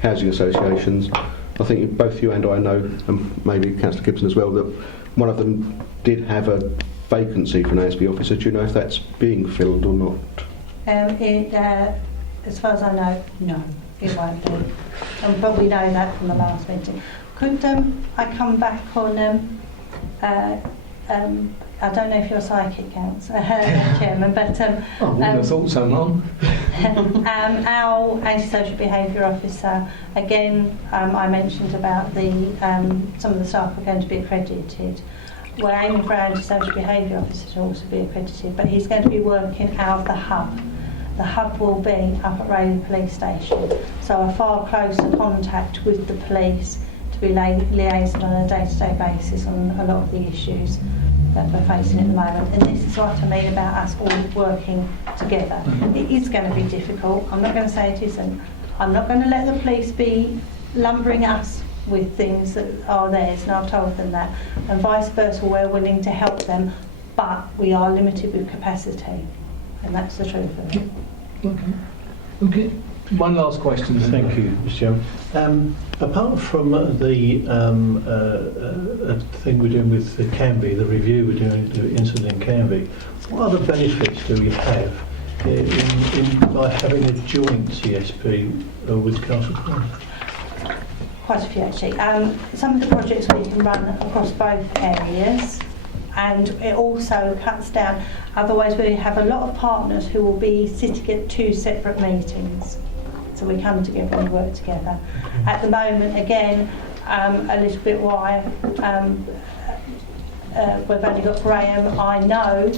housing associations. I think both you and I know, and maybe Councillor Gibson as well, that one of them did have a vacancy for an ASB officer. Do you know if that's being filled or not? As far as I know, no, it won't be. And probably know that from the last meeting. Could I come back on, I don't know if you're psychic, Chairman, but I wouldn't have thought so, Mum. our antisocial behaviour officer, again, I mentioned about the some of the staff are going to be accredited. We're aiming for our antisocial behaviour officer to also be accredited, but he's going to be working out of the hub. The hub will be up at Rayleigh Police Station, so a far closer contact with the police to be liaised on a day-to-day basis on a lot of the issues that we're facing at the moment. And this is what I mean about us all working together. It is going to be difficult. I'm not going to say it isn't. I'm not going to let the police be lumbering us with things that are theirs, and I've told them that. And vice versa, we're willing to help them, but we are limited with capacity. And that's the truth of it. Okay. One last question. Thank you, Mr. Chairman. Apart from the thing we're doing with the Canby, the review we're doing the incident in Canby, what other benefits do we have by having a joint CSP with Castle Point? Quite a few actually. Some of the projects we can run across both areas, and it also cuts down, otherwise we have a lot of partners who will be sitting at 2 separate meetings. So we come together and work together. At the moment, again, a little bit why we've only got Graham. I know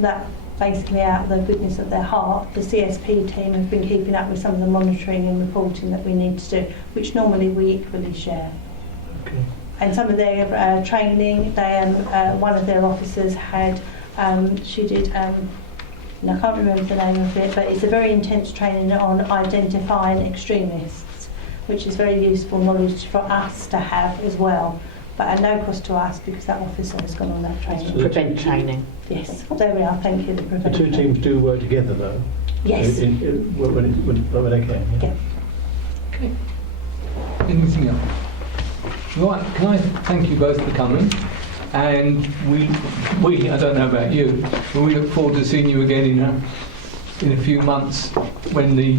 that basically out of the goodness of their heart, the CSP team have been keeping up with some of the monitoring and reporting that we need to do, which normally we equally share. Okay. And some of their training, one of their officers had, she did, and I can't remember the name of it, but it's a very intense training on identifying extremists, which is very useful knowledge for us to have as well, but at no cost to us because that officer has gone on that training. So prevent training. Yes, there we are, thank you. The 2 teams do work together though? Yes. When they can? Yeah. Okay. Anything else? Right, can I thank you both for coming? And we I don't know about you, but we look forward to seeing you again in a few months when the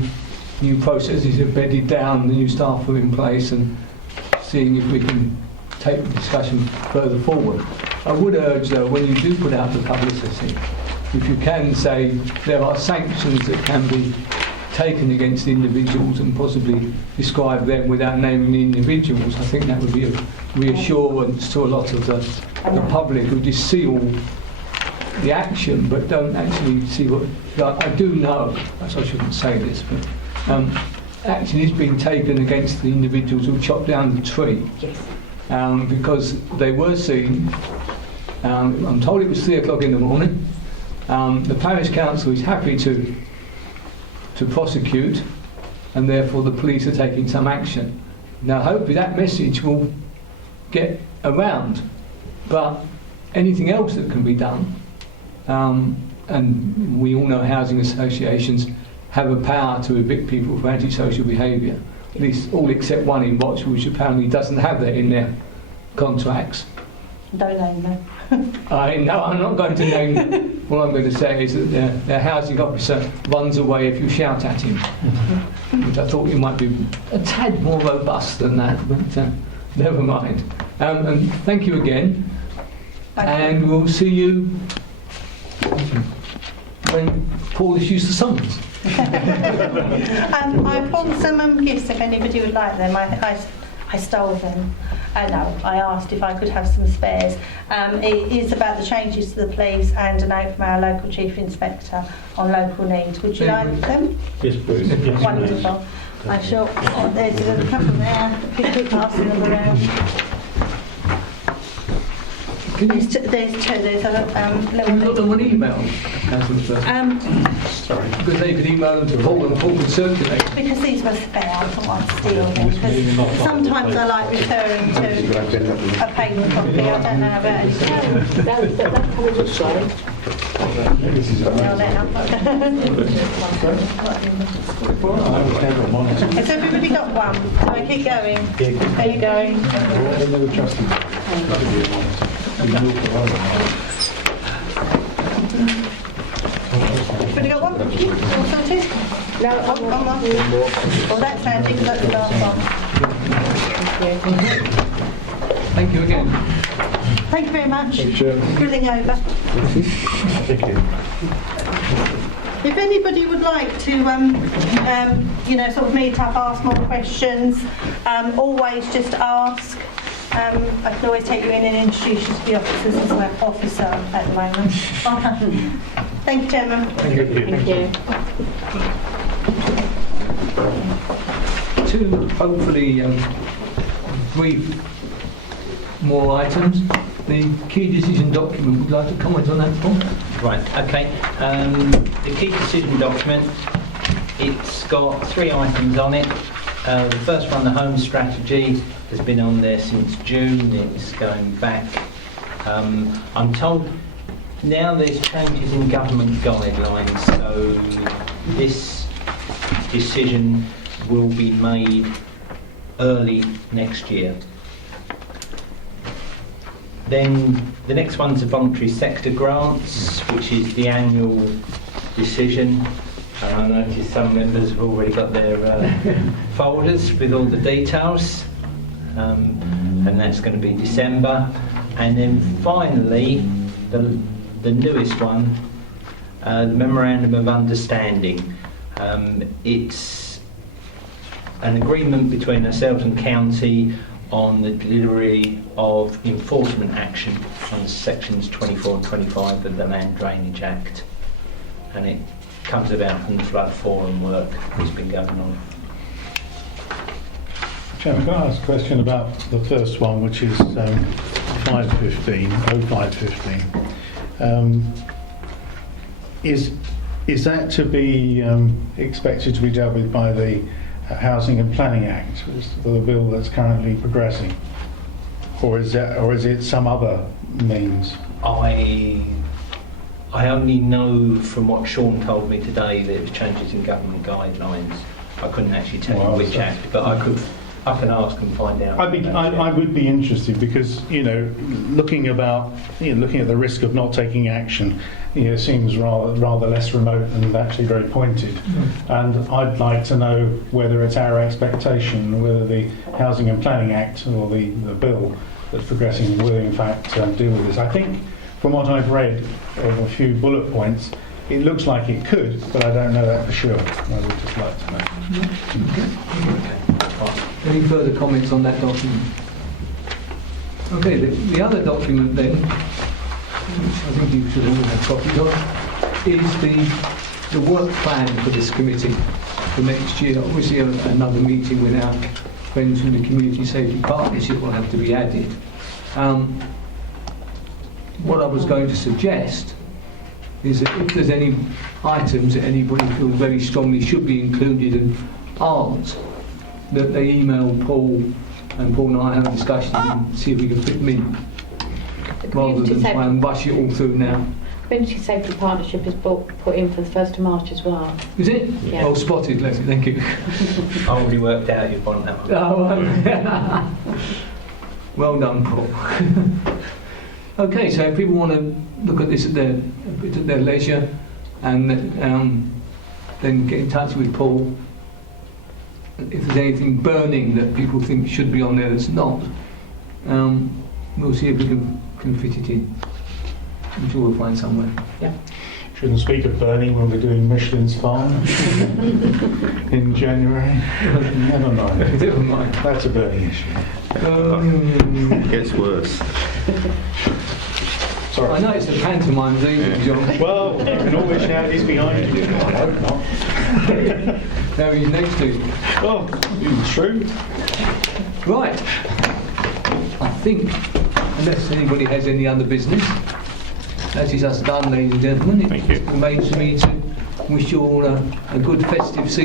new processes are bedded down, the new staff are in place, and seeing if we can take the discussion further forward. I would urge, though, when you do put out the publicity, if you can say there are sanctions that can be taken against individuals and possibly describe them without naming the individuals, I think that would be a reassurance to a lot of the public who just see all the action but don't actually see what... I do know, perhaps I shouldn't say this, but action is being taken against the individuals who chopped down the tree. Yes. Because they were seen, I'm told it was 3 o'clock in the morning. The parish council is happy to prosecute, and therefore the police are taking some action. Now hopefully that message will get around, but anything else that can be done, and we all know housing associations have a power to evict people for antisocial behaviour, at least all except one in Watch, which apparently doesn't have that in their contracts. Don't name them. I'm not going to name them. All I'm going to say is that their housing officer runs away if you shout at him, which I thought you might be a tad more robust than that, but never mind. And thank you again, and we'll see you when Paul issues the summons. I bought some gifts if anybody would like them. I stole them. No, I asked if I could have some spares. It is about the changes to the police and a note from our local chief inspector on local needs. Would you like them? Yes, please. Yes, Wonderful. I shall. There's a couple there. Keep passing them around. There's two. There's a Have you got them on email, Sorry. because they could email them to Paul and Paul could circulate. because these were spare, I thought I'd steal them. Because sometimes I like referring to a paper copy. I don't know about it. That comes with slide. Well, has everybody got one? Do I keep going? Are you going? Everybody got one? All sorted? No, one more. Well, that's handy because that's the last one. Thank you again. Thank you very much. Grilling over. Thank you. If anybody would like to, sort of meet up, ask more questions, always just ask. I can always take you in and introduce you to the officers as well. Officer at the moment. Thank you, Chairman. Thank you. Thank you. To hopefully brief more items. The key decision document, would you like to comment on that, Paul? Right, okay. The key decision document, it's got 3 items on it. The first one, the home strategy, has been on there since June. It's going back. I'm told now there's changes in government guidelines, so this decision will be made early next year. Then the next one's the voluntary sector grants, which is the annual decision. I noticed some members have already got their folders with all the details, and that's going to be December. And then finally, the newest one, the Memorandum of Understanding. It's an agreement between ourselves and County on the delivery of enforcement action on sections 24 and 25 of the Land Drainage Act, and it comes about from the flood forum work that's been going on. Chairman, can I ask a question about the first one, which is 0515? Is that to be expected to be dealt with by the Housing and Planning Act, the bill that's currently progressing, or is it some other means? I only know from what Sean told me today that it was changes in government guidelines. I couldn't actually tell you which act, but I can ask and find out. I would be interested because looking at the risk of not taking action, seems rather less remote and actually very pointed. And I'd like to know whether it's our expectation, whether the Housing and Planning Act or the bill that's progressing will in fact deal with this. I think from what I've read of a few bullet points, it looks like it could, but I don't know that for sure. I would just like to know. Any further comments on that document? Okay, the other document then, which I think you should all have copies of, is the work plan for this committee for next year. Obviously another meeting with our friends from the Community Safety Partnership will have to be added. What I was going to suggest is that if there's any items that anybody feels very strongly should be included and aren't, that they email Paul, and Paul and I have a discussion and see if we can fit them in, rather than try and rush it all through now. Community Safety Partnership is put in for the 1st of March as well. Is it? Yeah. Oh, spotted, Leslie, thank you. I already worked out you'd want that one. Oh, well done, Paul. Okay, so if people want to look at this at their leisure, and then get in touch with Paul. If there's anything burning that people think should be on there that's not, we'll see if we can fit it in. I'm sure we'll find somewhere. Yeah. Shouldn't speak of burning when we're doing Michelin's Farm in January. Never mind. Never mind. That's a burning issue. Gets worse. Sorry. I know it's a pantomime thing, John. Well, you can always shout he's behind you. I hope not. No, he's next to you. Oh, it's true. Right. I think, unless anybody has any other business, that is us done, ladies and gentlemen. Thank you. It remains for me to wish you all a good festive season.